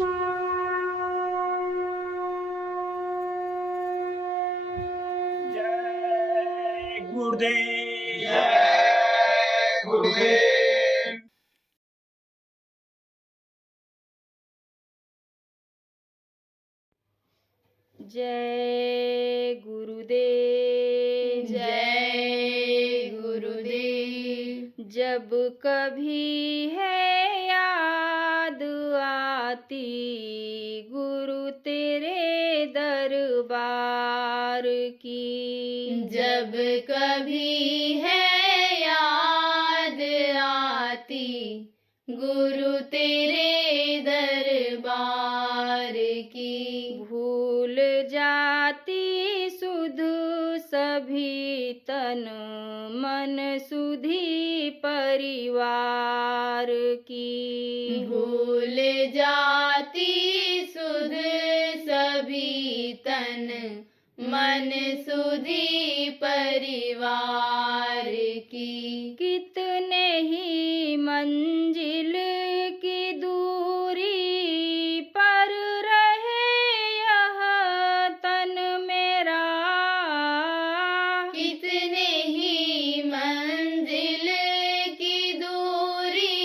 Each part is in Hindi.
जय गुरुदेव। जय गुरुदेव। जय गुरुदेव। जय गुरुदेव। जब कभी है याद आती गुरु तेरे दरबार की, जब कभी है याद आती गुरु तेरे दरबार की, भूल जाती सुध सभी तन मन सुधी परिवार की, भूल जाती सुध सभी तन मन सुधी परिवार की। कितने ही मंजिल की दूरी पर रहे यह तन मेरा, कितने ही मंजिल की दूरी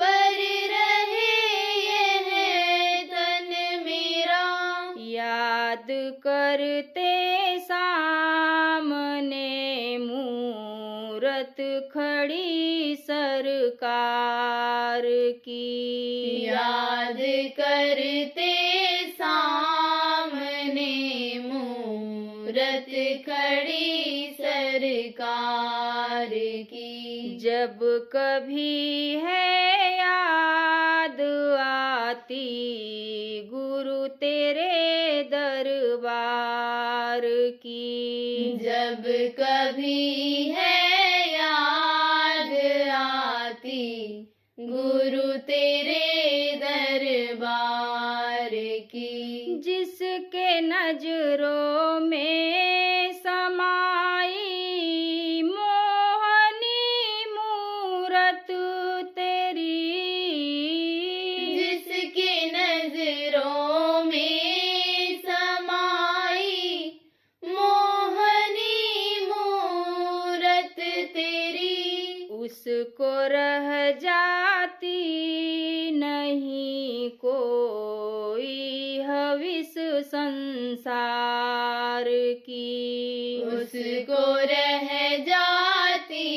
पर रहे यह तन मेरा, याद करते सामने मूरत खड़ी सरकार की, याद करते सामने मूरत खड़ी सरकार की। जब कभी है याद आती गुरु तेरे दरबार की, जब कभी है याद आती गुरु तेरे दरबार की, जिसके नजरों में समाई मोहनी मूरत तेरी, जिसके नजरों में समाई मोहनी मूरत तेरी, उसको रह जाती नहीं कोई हविस संसार की, उसको रह जाती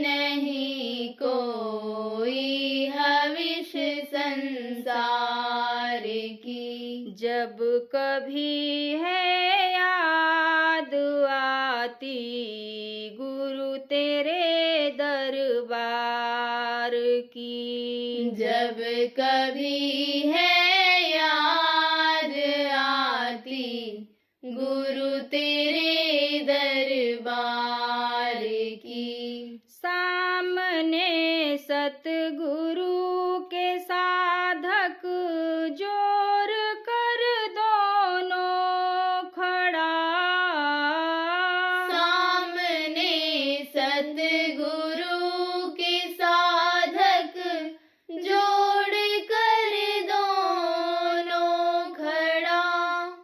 नहीं कोई हविष संसार की। जब कभी है याद आती गुरु तेरे दरबार की, जब कभी है याद आती गुरु तेरे दरबार की, सामने सतगुरु के साधक जोर कर दोनों खड़ा, सामने सतगुरु के साधक जोड़ कर दोनों खड़ा,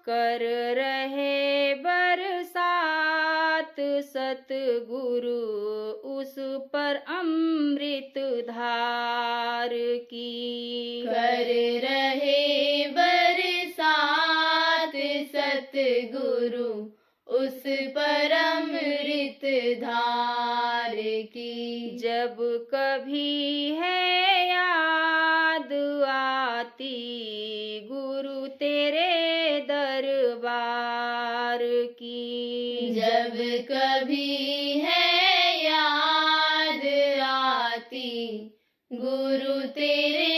कर रहे बरसात सतगुरु उस पर अमृत धार की, कर रहे बरसात सतगुरु उस पर अमृत धार की। जब कभी है याद आती गुरु तेरे दरबार की, जब कभी है याद आती गुरु तेरे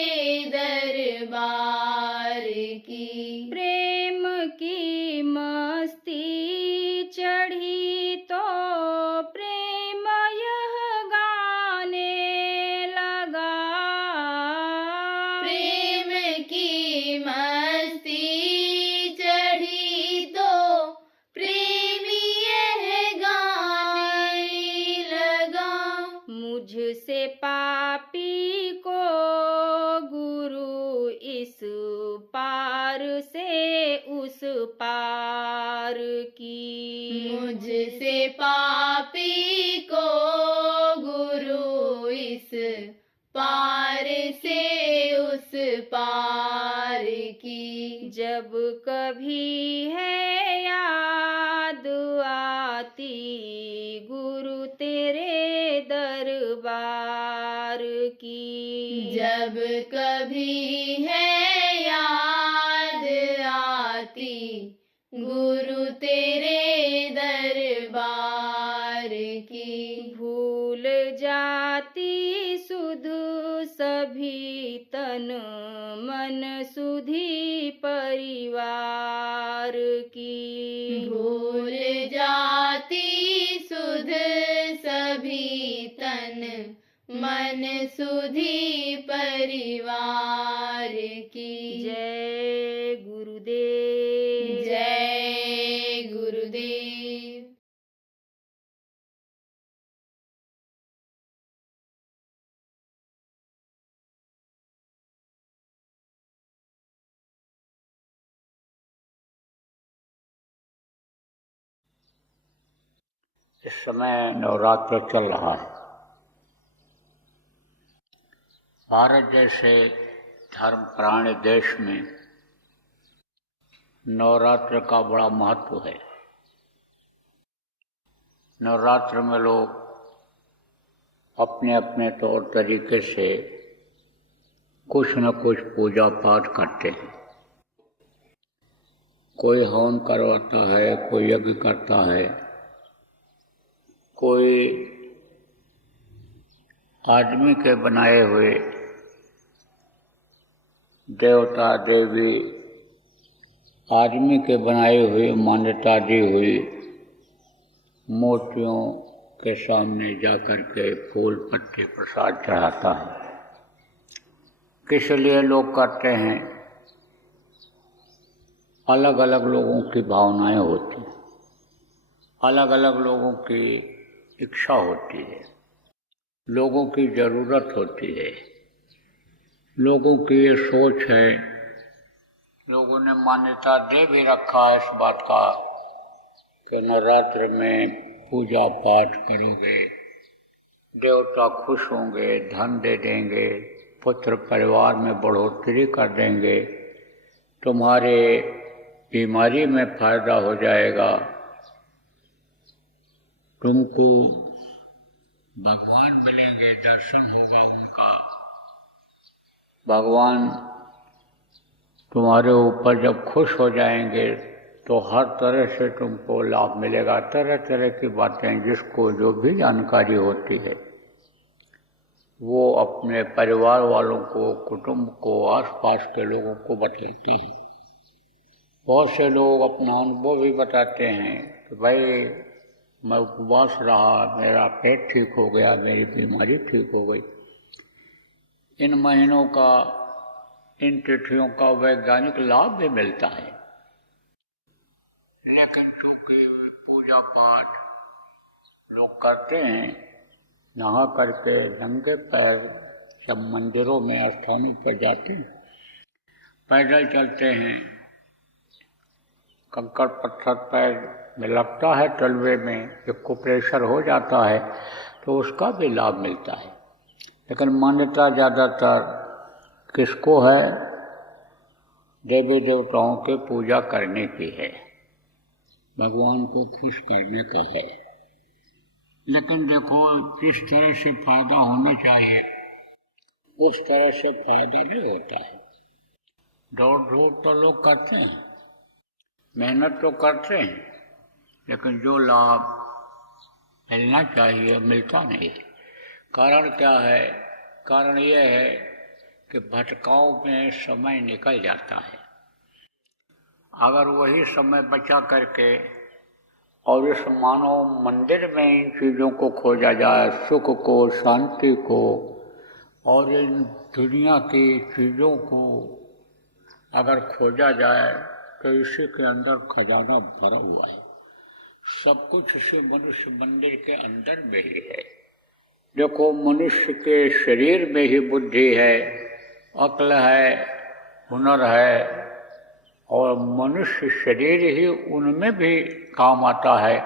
दरबार की, प्रेम की मस्ती चढ़ी तो प्रेम यह गाने लगा, प्रेम की मस्ती चढ़ी तो प्रेमी यह गाने लगा, मुझसे पापी को गुरु इस पार की। जब कभी है याद आती गुरु तेरे दरबार की। जब कभी है याद आती गुरु तेरे दरबार की। भूल जाती सुध सभी तन मन सुधी परिवार की। भूल जाती सुध सभी तन मन सुधी परिवार की। जय गुरुदेव। जय गुरुदेव। इस समय नवरात्र चल रहा है। भारत जैसे धर्मप्राण देश में नवरात्र का बड़ा महत्व है। नवरात्र में लोग अपने अपने तौर तरीके से कुछ न कुछ पूजा पाठ करते हैं। कोई हवन करवाता है, कोई यज्ञ करता है, कोई आदमी के बनाए हुए देवता देवी, आदमी के बनाए हुए मान्यता दी हुई मूर्तियों के सामने जाकर के फूल पत्ते प्रसाद चढ़ाता है। किस लिए लोग करते हैं? अलग अलग लोगों की भावनाएं होती हैं, अलग अलग लोगों की इच्छा होती है, लोगों की ज़रूरत होती है, लोगों की ये सोच है। लोगों ने मान्यता दे भी रखा है इस बात का कि नवरात्र में पूजा पाठ करोगे, देवता खुश होंगे, धन दे देंगे, पुत्र परिवार में बढ़ोतरी कर देंगे, तुम्हारे बीमारी में फायदा हो जाएगा, तुमको भगवान मिलेंगे, दर्शन होगा उनका, भगवान तुम्हारे ऊपर जब खुश हो जाएंगे तो हर तरह से तुमको लाभ मिलेगा। तरह तरह की बातें जिसको जो भी जानकारी होती है वो अपने परिवार वालों को, कुटुंब को, आसपास के लोगों को बताते हैं। बहुत से लोग अपना अनुभव भी बताते हैं कि भाई मैं उपवास रहा, मेरा पेट ठीक हो गया, मेरी बीमारी ठीक हो गई। इन महीनों का, इन तिथियों का वैज्ञानिक लाभ भी मिलता है। लेकिन चूंकि पूजा पाठ लोग करते हैं, नहा करके नंगे पैर सब मंदिरों में, स्थानों पर जाते हैं, पैदल चलते हैं, कंकड़ पत्थर पैर में लगता है, तलवे में जब कुप्रेशर हो जाता है तो उसका भी लाभ मिलता है। लेकिन मान्यता ज़्यादातर किसको है? देवी देवताओं के पूजा करने की है, भगवान को खुश करने का है। लेकिन देखो, जिस तरह से फायदा होना चाहिए उस तरह से फायदा नहीं होता है। दौड़ धूप तो लोग करते हैं, मेहनत तो करते हैं, लेकिन जो लाभ मिलना चाहिए मिलता नहीं। कारण क्या है? कारण यह है कि भटकाव में समय निकल जाता है। अगर वही समय बचा करके और इस मानव मंदिर में इन चीज़ों को खोजा जाए, सुख को, शांति को और इन दुनिया की चीज़ों को अगर खोजा जाए तो इसी के अंदर खजाना भरा हुआ है। सब कुछ इसे मनुष्य मंदिर के अंदर में ही है। देखो, मनुष्य के शरीर में ही बुद्धि है, अक्ल है, हुनर है, और मनुष्य शरीर ही उनमें भी काम आता है।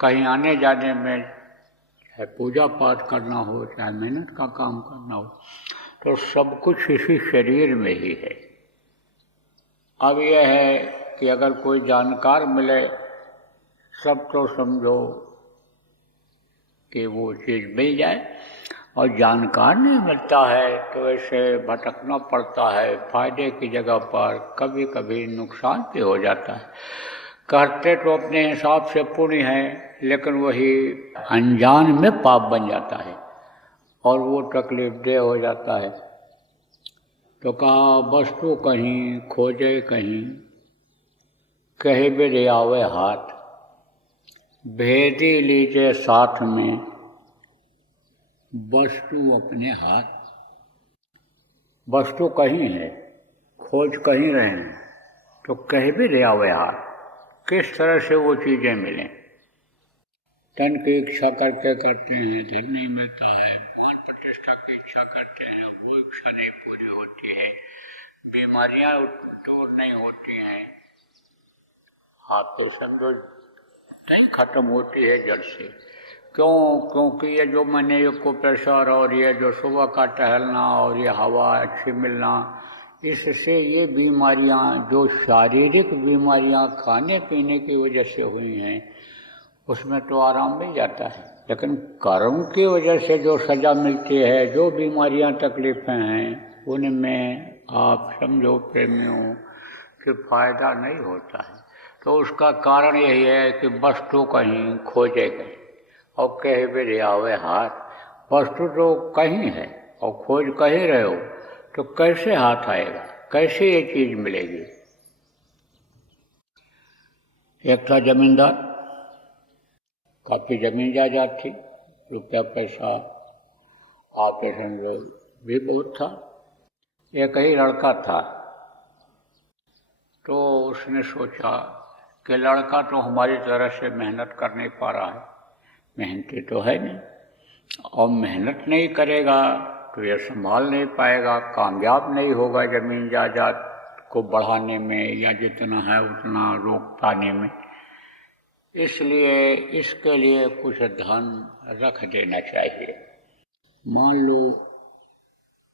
कहीं आने जाने में, चाहे पूजा पाठ करना हो, चाहे मेहनत का काम करना हो, तो सब कुछ इसी शरीर में ही है। अब यह है कि अगर कोई जानकार मिले, सब तो समझो कि वो चीज़ मिल जाए, और जानकार नहीं मिलता है तो ऐसे भटकना पड़ता है फायदे की जगह पर, कभी कभी नुकसान भी हो जाता है। करते तो अपने हिसाब से पुण्य है, लेकिन वही अनजान में पाप बन जाता है और वो तकलीफ दे हो जाता है। तो कहा वस्तु कहीं खोजे कहीं, कहीं भी ले आवे हाथ, भेदी लीजिए साथ में वस्तु अपने हाथ। वस्तु कहीं है, खोज कहीं रहे हैं, तो कहीं भी ले आवे हाथ। किस तरह से वो चीज़ें मिलें? धन की इच्छा करते हैं, धन नहीं मिलता है। मान प्रतिष्ठा की इच्छा करते हैं, वो इच्छा नहीं पूरी होती है। बीमारियां दूर नहीं होती हैं, आपके समझो नहीं खत्म होती है जड़ से। क्यों? क्योंकि ये जो मैंने ये को प्रेशर और ये जो सुबह का टहलना और ये हवा अच्छी मिलना, इससे ये बीमारियां, जो शारीरिक बीमारियां खाने पीने की वजह से हुई हैं, उसमें तो आराम मिल जाता है। लेकिन कर्म की वजह से जो सज़ा मिलती है, जो बीमारियां तकलीफ़ें हैं, उनमें आप समझो प्रेमियों कि फ़ायदा नहीं होता है। तो उसका कारण यही है कि वस्तु कहीं खोजे कहीं और कहीं भी ले आवे हाथ। वस्तु तो कहीं है और खोज कहीं रहे हो, तो कैसे हाथ आएगा, कैसे ये चीज़ मिलेगी? एक था जमींदार, काफ़ी जमीन जायदाद थी, रुपया पैसा ऑपरेशन भी बहुत था। एक ही लड़का था, तो उसने सोचा कि लड़का तो हमारी तरह से मेहनत कर नहीं पा रहा है, मेहनती तो है नहीं, और मेहनत नहीं करेगा तो ये संभाल नहीं पाएगा, कामयाब नहीं होगा ज़मीन जायदाद को बढ़ाने में या जितना है उतना रोक पाने में। इसलिए इसके लिए कुछ धन रख देना चाहिए। मान लो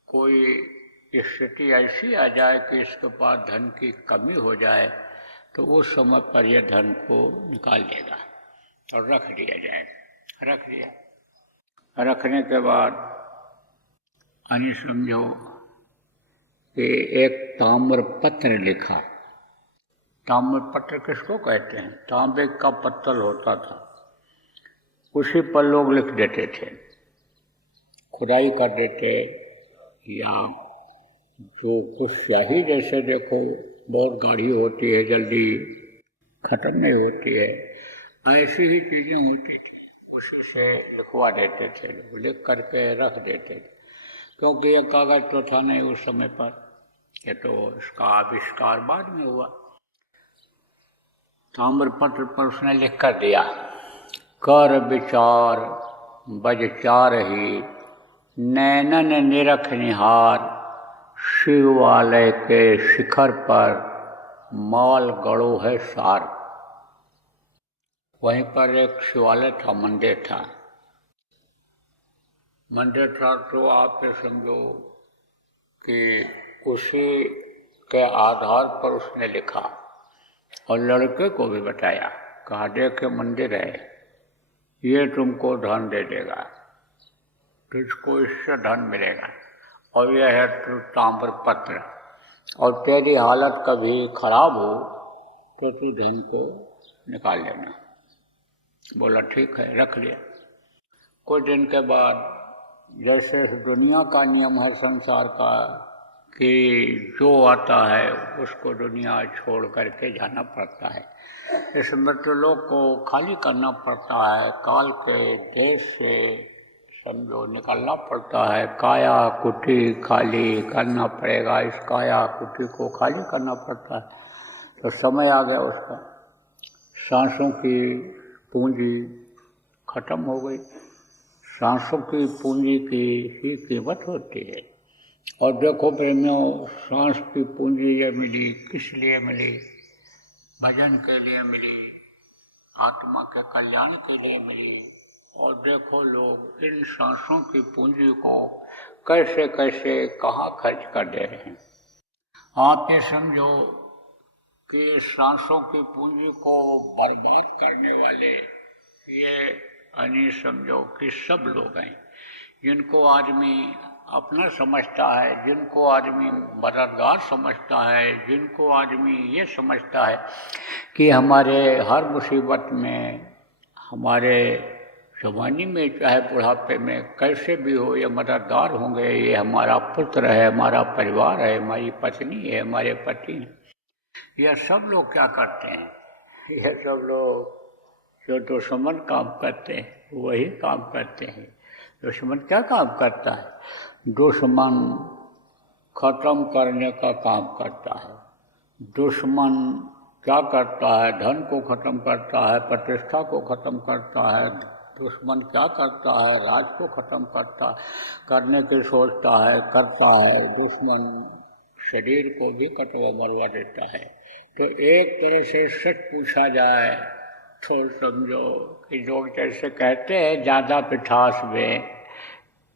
कोई स्थिति ऐसी आ जाए कि इसके पास धन की कमी हो जाए, तो उस समय पर यह धन को निकाल देगा और रख दिया जाएगा। रख दिया, रखने के बाद यानी समझो कि एक ताम्र पत्र लिखा। ताम्र पत्र किसको कहते हैं? तांबे का पत्तल होता था, उसी पर लोग लिख देते थे, खुदाई कर देते, या जो कुछ स्याही जैसे देखो बहुत गाढ़ी होती है, जल्दी ख़त्म नहीं होती है, ऐसी ही चीज़ें होती थी, उसी से लिखवा देते थे, लिख करके रख देते थे। क्योंकि यह कागज़ तो था नहीं उस समय पर, ये तो इसका आविष्कार बाद में हुआ। ताम्रपत्र पर उसने लिख कर दिया, कर विचार बजचार ही, नैनन निरख निहार, शिवालय के शिखर पर माल गड़ो है सार। वहीं पर एक शिवालय था, मंदिर था। मंदिर था तो आप ये समझो कि उसी के आधार पर उसने लिखा और लड़के को भी बताया, कहा देखे मंदिर है, ये तुमको धन दे देगा, तुझको इससे धन मिलेगा, और यह है ताम्र पत्र, और तेरी हालत कभी खराब हो तो तू धन को निकाल लेना। बोला ठीक है, रख लिया। कुछ दिन के बाद जैसे दुनिया का नियम है संसार का कि जो आता है उसको दुनिया छोड़ करके जाना पड़ता है, इस मृत्युलोक को खाली करना पड़ता है, काल के देश से समझो निकलना पड़ता है, काया कुटी खाली करना पड़ेगा, इस काया कुटी को खाली करना पड़ता है। तो समय आ गया उसका, सांसों की पूंजी खत्म हो गई। सांसों की पूंजी की ही कीमत होती है। और देखो प्रेमियों, सांस की पूंजी ये मिली, किस लिए मिली? भजन के लिए मिली, आत्मा के कल्याण के लिए मिली। और देखो लोग इन सांसों की पूंजी को कैसे कैसे कहाँ खर्च कर दे रहे हैं। आप ये समझो कि सांसों की पूंजी को बर्बाद करने वाले ये यानी समझो कि सब लोग हैं जिनको आदमी अपना समझता है, जिनको आदमी मददगार समझता है, जिनको आदमी ये समझता है कि हमारे हर मुसीबत में, हमारे जवानी में चाहे बुढ़ापे में कैसे भी हो ये मददगार होंगे, ये हमारा पुत्र है, हमारा परिवार है, हमारी पत्नी है, हमारे पति हैं। यह सब लोग क्या करते हैं? यह सब लोग जो दुश्मन काम करते हैं वही काम करते हैं। दुश्मन क्या काम करता है? दुश्मन खत्म करने का काम करता है। दुश्मन क्या करता है? धन को खत्म करता है, प्रतिष्ठा को खत्म करता है। दुश्मन क्या करता है? राज को खत्म करने की सोचता है, करता है। दुश्मन शरीर को भी कटवा मरवा देता है। तो एक तरह से सच पूछा जाए तो समझो कि लोग जैसे कहते हैं ज़्यादा मिठास में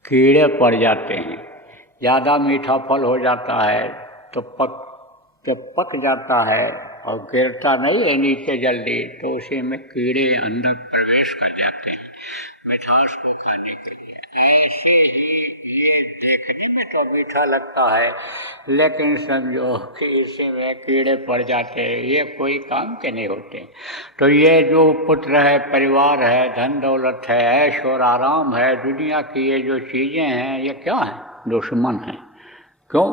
कीड़े पड़ जाते हैं, ज़्यादा मीठा फल हो जाता है तो जब पक जाता है और गिरता नहीं है नीचे जल्दी, तो उसी में कीड़े अंदर प्रवेश कर जाते हैं मिठास को खाने के लिए। ऐसे ही ये देखने में तो मीठा लगता है, लेकिन समझो कि इसी में कीड़े पड़ जाते हैं, ये कोई काम के नहीं होते। तो ये जो पुत्र है, परिवार है, धन दौलत है, ऐश और आराम है, दुनिया की ये जो चीज़ें हैं, ये क्या हैं? दुश्मन हैं। क्यों?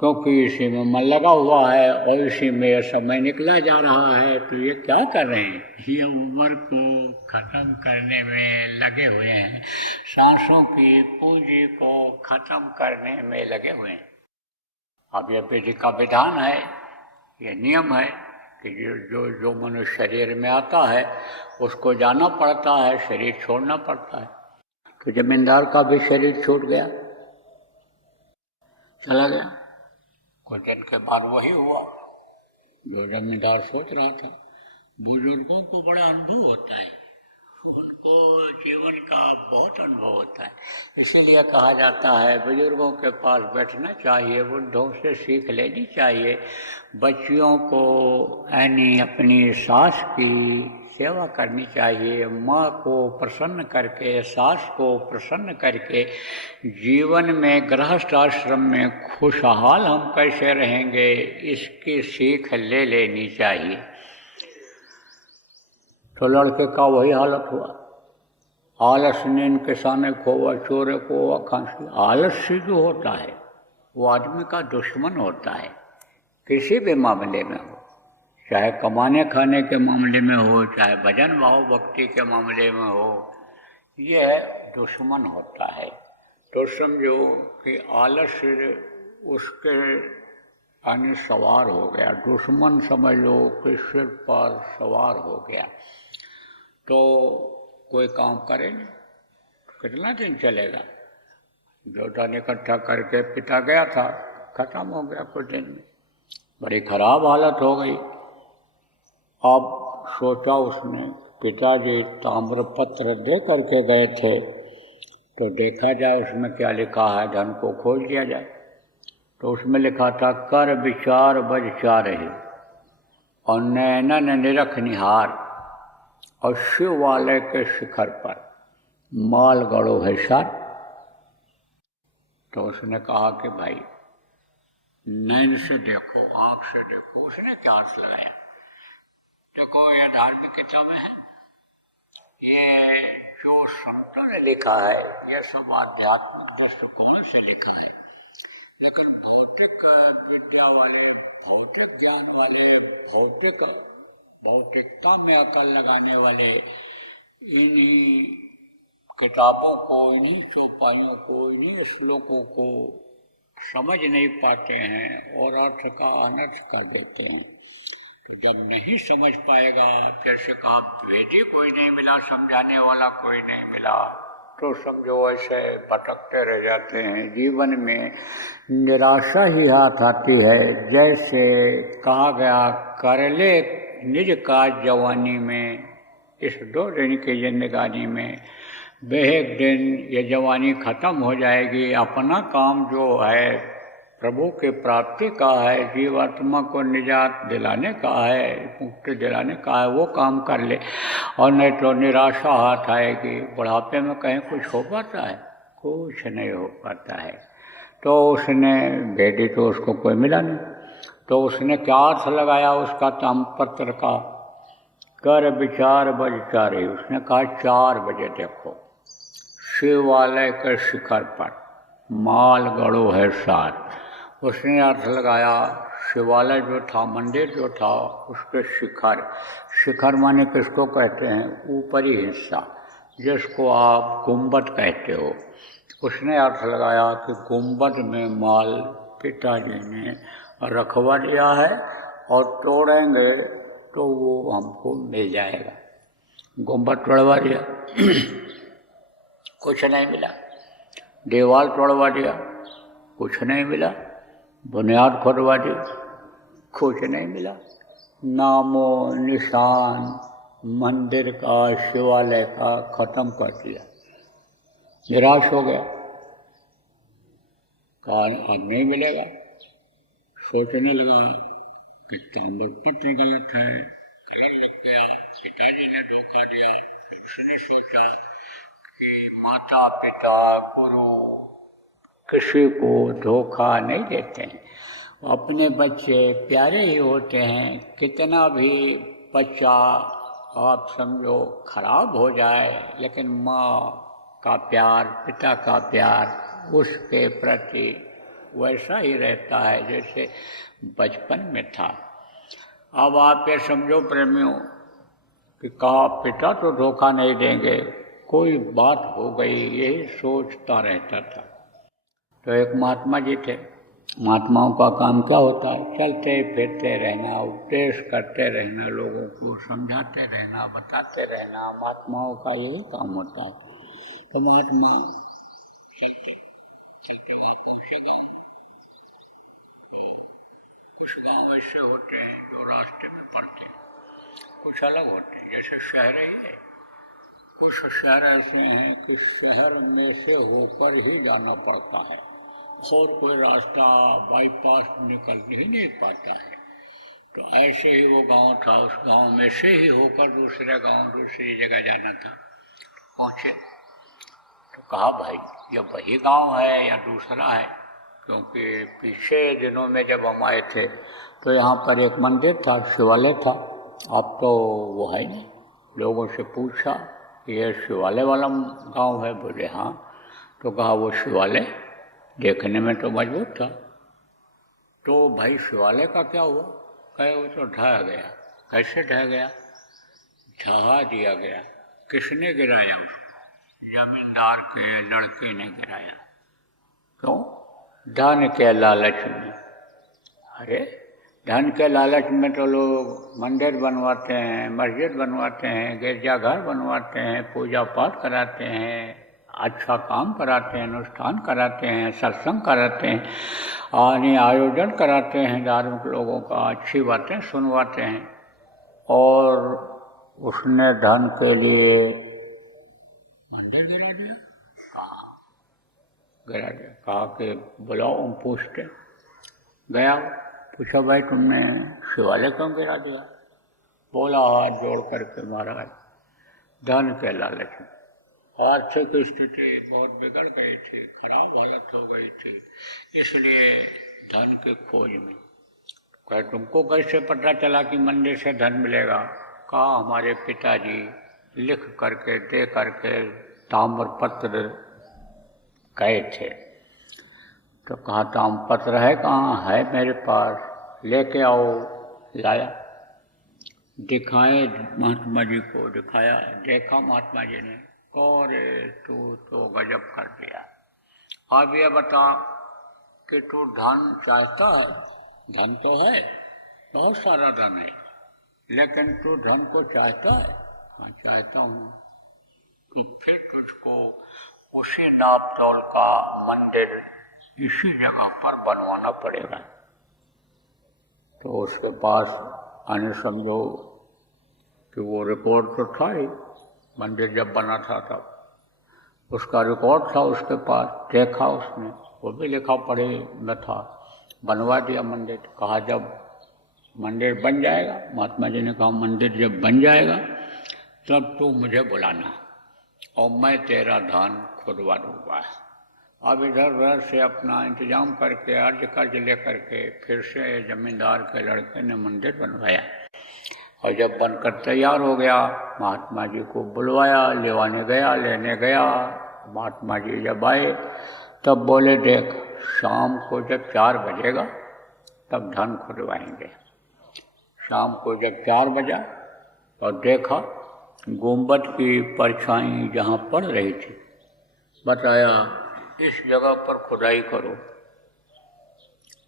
क्योंकि इसी में मन लगा हुआ है और इसी में समय निकला जा रहा है। तो ये क्या कर रहे हैं? ये उम्र को ख़त्म करने में लगे हुए हैं, सांसों की पूंजी को ख़त्म करने में लगे हुए हैं। अब ये विधि का विधान है, ये नियम है कि जो मनुष्य शरीर में आता है उसको जाना पड़ता है, शरीर छोड़ना पड़ता है। तो जमींदार का भी शरीर छूट गया, चला गया। कुछ दिन के बाद वही हुआ जो जमींदार सोच रहा था। बुजुर्गों को बड़ा अनुभव होता है, उनको जीवन का बहुत अनुभव होता है। इसीलिए कहा जाता है बुजुर्गों के पास बैठना चाहिए, बुढ़ों से सीख लेनी चाहिए। बच्चियों को यानी अपनी सास की सेवा करनी चाहिए, माँ को प्रसन्न करके, सास को प्रसन्न करके जीवन में गृहस्थ आश्रम में खुशहाल हम कैसे रहेंगे इसकी सीख ले लेनी चाहिए। तो लड़के का वही हालत हुआ। आलस नींद के साने खोवा, चोरे को खांसी। आलस्य जो होता है वो आदमी का दुश्मन होता है, किसी भी मामले में हो, चाहे कमाने खाने के मामले में हो, चाहे भजन भाव भक्ति के मामले में हो, यह दुश्मन होता है। तो समझो कि आलस्य उसके यानी सवार हो गया, दुश्मन समझ लो कि सिर पर सवार हो गया। तो कोई काम करे नहीं, कितना दिन चलेगा? जो धन इकट्ठा करके पिता गया था, खत्म हो गया कुछ दिन में, बड़ी खराब हालत हो गई। अब सोचा उसने, पिताजी ताम्रपत्र दे करके गए थे, तो देखा जाए उसमें क्या लिखा है, धन को खोज लिया जाए। तो उसमें लिखा था, कर विचार बज चारहि और नैनन निरख निहार, और शिव वाले के शिखर पर माल गड़ो है सार। तो उसने कहा कि भाई नैन से देखो, आँख से देखो। उसने क्या अर्थ लगाया? देखो ये धार्मिक किताब है, ये जो संतों ने लिखा है ये सब आध्यात्मिक दृष्टिकोण से लिखा है, लेकिन भौतिक विद्या वाले, भौतिक ज्ञान वाले, भौतिकता में अकल लगाने वाले इन्हीं किताबों को, इन्हीं चौपाइयों को, इन्हीं श्लोकों को समझ नहीं पाते हैं और अर्थ का अनर्थ कर देते हैं। तो जब नहीं समझ पाएगा, जैसे कहा वेदी कोई नहीं मिला, समझाने वाला कोई नहीं मिला, तो समझो ऐसे भटकते रह जाते हैं। जीवन में निराशा ही हाथ आती है। जैसे कहा गया, कर ले निज काज जवानी में, इस 2 दिन की जिंदगानी में एक दिन ये जवानी खत्म हो जाएगी, अपना काम जो है प्रभु के प्राप्ति का है, जीवात्मा को निजात दिलाने का है, मुक्ति दिलाने का है, वो काम कर ले। और नहीं तो निराशा हाथ आएगी। बुढ़ापे में कहीं कुछ हो पाता है? कुछ नहीं हो पाता है। तो उसने भेदी तो उसको कोई मिला नहीं। तो उसने क्या अर्थ लगाया उसका तामपत्र का? कर विचार बज चारे। उसने कहा 4 बजे देखो, शिवालय के शिखर पर माल गड़ो है साथ। उसने अर्थ लगाया शिवालय जो था, मंदिर जो था, उसके शिखर। शिखर माने किसको कहते हैं? ऊपरी हिस्सा, जिसको आप गुंबद कहते हो। उसने अर्थ लगाया कि गुंबद में माल पिताजी ने रखवा दिया है और तोड़ेंगे तो वो हमको मिल जाएगा। गुंबद तोड़वा दिया, कुछ नहीं मिला। दीवार तोड़वा दिया, कुछ नहीं मिला। बुनियाद खोदवा दी, कुछ नहीं मिला। नामो निशान मंदिर का, शिवालय का खत्म कर दिया। निराश हो गया, कहा अब नहीं मिलेगा। सोचने लगा कि ताम्रपत्र गलत है, कलर लग गया, पिताजी ने धोखा दिया। उसने सोचा कि माता पिता गुरु किसी को धोखा नहीं देते हैं, अपने बच्चे प्यारे ही होते हैं। कितना भी बच्चा आप समझो खराब हो जाए, लेकिन माँ का प्यार, पिता का प्यार उसके प्रति वैसा ही रहता है जैसे बचपन में था। अब आप ये समझो प्रेमियों कि कहा पिता तो धोखा नहीं देंगे, कोई बात हो गई, यही सोचता रहता था। तो एक महात्मा जी थे। महात्माओं का काम क्या होता है? चलते फिरते रहना, उपदेश करते रहना, लोगों को समझाते रहना, बताते रहना। महात्माओं का यही काम होता है। तो महात्मा चलते चलते वहाँ पहुँचे गाँव। कुछ गाँव ऐसे होते हैं जो रास्ते में पड़ते हैं, कुछ अलग होते हैं, जैसे शहर ही है। कुछ शहर ऐसे हैं कि शहर में से होकर ही जाना पड़ता है और कोई रास्ता बाईपास निकल ही नहीं पाता है। तो ऐसे ही वो गांव था, उस गांव में से ही होकर दूसरे गांव, दूसरी जगह जाना था। पहुँचे तो कहा भाई ये वही गांव है या दूसरा है? क्योंकि पीछे दिनों में जब हम आए थे तो यहाँ पर एक मंदिर था, शिवालय था। अब तो वो है नहीं। लोगों से पूछा ये शिवालय वाला गांव है? बोले हाँ। तो कहा वो शिवालय देखने में तो मजबूत था। तो भाई शिवालय का क्या हुआ? कहे वो तो ढह गया। कैसे ढह गया? ढहा दिया गया। किसने गिराया उसको? जमींदार के लड़के ने गिराया। क्यों? धन के लालच में। अरे धन के लालच में तो लोग मंदिर बनवाते हैं, मस्जिद बनवाते हैं, गिरजाघर बनवाते हैं, पूजा पाठ कराते हैं, अच्छा काम कराते हैं, अनुष्ठान कराते हैं, सत्संग कराते हैं, आने आयोजन कराते हैं धार्मिक लोगों का, अच्छी बातें सुनवाते हैं। और उसने धन के लिए मंदिर गिरा दिया। गिरा दिया। कहा कि बुलाओ, हम पूछते। गया, पूछा भाई तुमने शिवालय क्यों गिरा दिया? बोला हाथ जोड़ करके महाराज धन के लालच में, आर्थिक स्थिति बहुत बिगड़ गई थी, खराब हालत हो गई थी, इसलिए धन के खोज में। कहे तुमको कैसे पता चला कि मंदिर से धन मिलेगा? कहा हमारे पिताजी लिख करके दे करके ताम्रपत्र गए थे। तो कहा ताम्रपत्र है कहाँ? है मेरे पास, लेके आओ। लाया, दिखाए महात्मा जी को, दिखाया, देखा महात्मा जी ने। अरे तू तो गजब कर दिया। अब ये बता कि तू धन चाहता है? धन तो है, बहुत सारा धन है, लेकिन तू धन को चाहता है? मैं चाहता हूँ। तो फिर तुझको उसी नाप तौल का मंदिर इसी जगह पर बनवाना पड़ेगा। तो उसके पास आने समझो कि वो रिकॉर्ड तो था ही, मंदिर जब बना था तब। उसका रिकॉर्ड था उसके पास, देखा उसने, वो भी लिखा पढ़े में था, बनवा दिया मंदिर। कहा जब मंदिर बन जाएगा, महात्मा जी ने कहा मंदिर जब बन जाएगा तब तू मुझे बुलाना और मैं तेरा धान खुदवा दूंगा। अब इधर उधर से अपना इंतजाम करके अर्ज कर्ज ले करके फिर से जमींदार के लड़के ने मंदिर बनवाया। और जब बनकर तैयार हो गया, महात्मा जी को बुलवाया, लेने गया। महात्मा जी जब आए तब बोले, देख शाम को जब 4 बजेगा तब धन खुदवाएंगे। शाम को जब 4 बजा और देखा गुंबद की परछाई जहाँ पड़ रही थी, बताया इस जगह पर खुदाई करो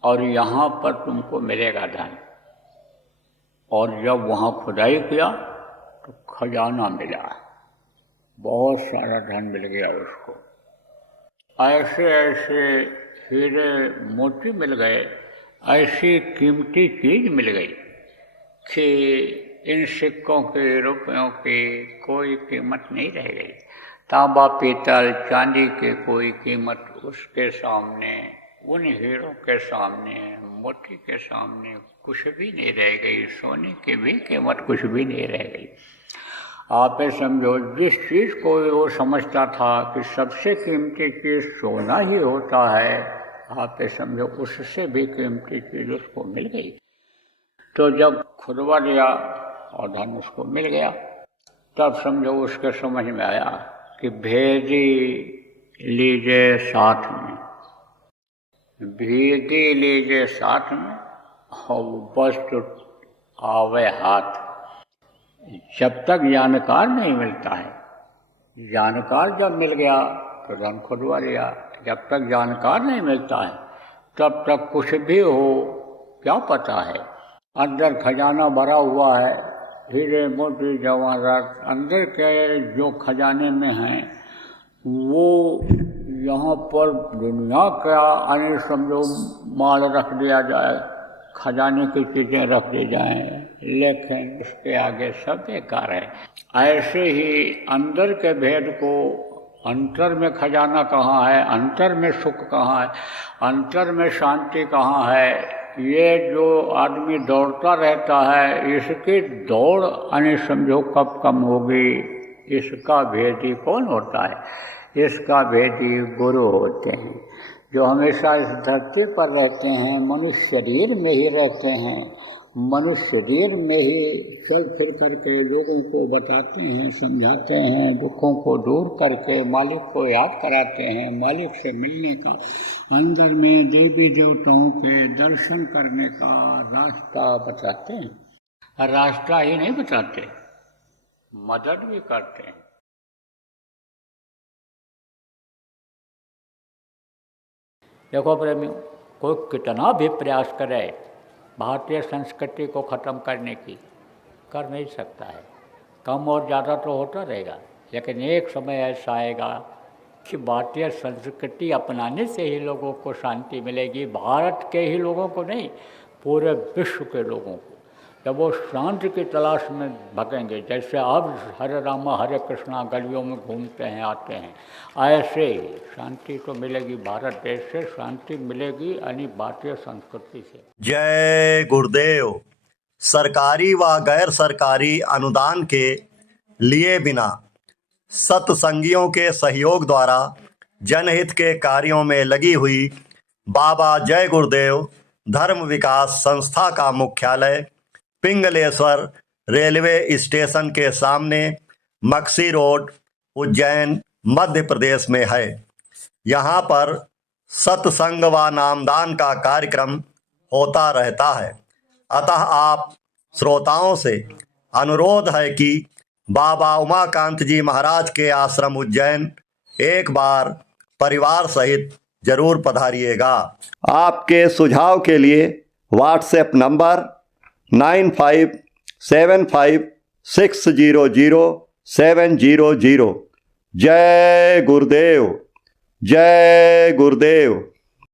और यहाँ पर तुमको मिलेगा धन। और जब वहाँ खुदाई किया तो खजाना मिला, बहुत सारा धन मिल गया उसको। ऐसे ऐसे हीरे मोती मिल गए, ऐसी कीमती चीज़ मिल गई कि इन सिक्कों की, रुपयों की कोई कीमत नहीं रह गई। तांबा पीतल चांदी की कोई कीमत उसके सामने, उन हीरों के सामने, मोती के सामने कुछ भी नहीं रह गई। सोने की भी कीमत कुछ भी नहीं रह गई। आप समझो, जिस चीज़ को वो समझता था कि सबसे कीमती चीज़ सोना ही होता है, आप समझो उससे भी कीमती चीज़ उसको मिल गई। तो जब खुदवा दिया और धन उसको मिल गया, तब समझो उसके समझ में आया कि भेदी लीजिए साथ में, भेदी लीजिए साथ में और वस्तु आवे हाथ। जब तक जानकार नहीं मिलता है, जानकार जब मिल गया तो धन खुदवा लिया। जब तक जानकार नहीं मिलता है तब तक कुछ भी हो क्या पता है। अंदर खजाना भरा हुआ है, हीरे मोती जवाहरात अंदर के जो खजाने में हैं वो यहाँ पर दुनिया का अन्य समझो माल रख दिया जाए, खजाने की चीज़ें रख दी जाएं, लेकिन उसके आगे सब बेकार है। ऐसे ही अंदर के भेद को, अंतर में खजाना कहाँ है, अंतर में सुख कहाँ है, अंतर में शांति कहाँ है, ये जो आदमी दौड़ता रहता है इसकी दौड़ अन्य समझो कब कम होगी। इसका भेदी कौन होता है? इसका भेदी गुरु होते हैं, जो हमेशा इस धरती पर रहते हैं, मनुष्य शरीर में ही रहते हैं, मनुष्य शरीर में ही चल फिर करके लोगों को बताते हैं, समझाते हैं, दुखों को दूर करके मालिक को याद कराते हैं, मालिक से मिलने का, अंदर में देवी देवताओं के दर्शन करने का रास्ता बताते हैं। रास्ता ही नहीं बताते, मदद भी करते हैं। देखो प्रेमियों, कोई कितना भी प्रयास करे भारतीय संस्कृति को ख़त्म करने की, कर नहीं सकता है। कम और ज़्यादा तो होता रहेगा, लेकिन एक समय ऐसा आएगा कि भारतीय संस्कृति अपनाने से ही लोगों को शांति मिलेगी। भारत के ही लोगों को नहीं, पूरे विश्व के लोगों को। जब वो शांति की तलाश में भगेंगे, जैसे अब हरे रामा हरे कृष्णा गलियों में घूमते हैं, आते हैं, ऐसे ही शांति तो मिलेगी। भारत देश से शांति मिलेगी यानी भारतीय संस्कृति से। जय गुरुदेव। सरकारी व गैर सरकारी अनुदान के लिए बिना सत्संगियों के सहयोग द्वारा जनहित के कार्यों में लगी हुई बाबा जय गुरुदेव धर्म विकास संस्था का मुख्यालय पिंगलेश्वर रेलवे स्टेशन के सामने मक्सी रोड, उज्जैन, मध्य प्रदेश में है। यहाँ पर सत्संग व नामदान का कार्यक्रम होता रहता है। अतः आप श्रोताओं से अनुरोध है कि बाबा उमाकांत जी महाराज के आश्रम उज्जैन एक बार परिवार सहित जरूर पधारिएगा। आपके सुझाव के लिए व्हाट्सएप नंबर 9575600700। जय गुरुदेव, जय गुरुदेव।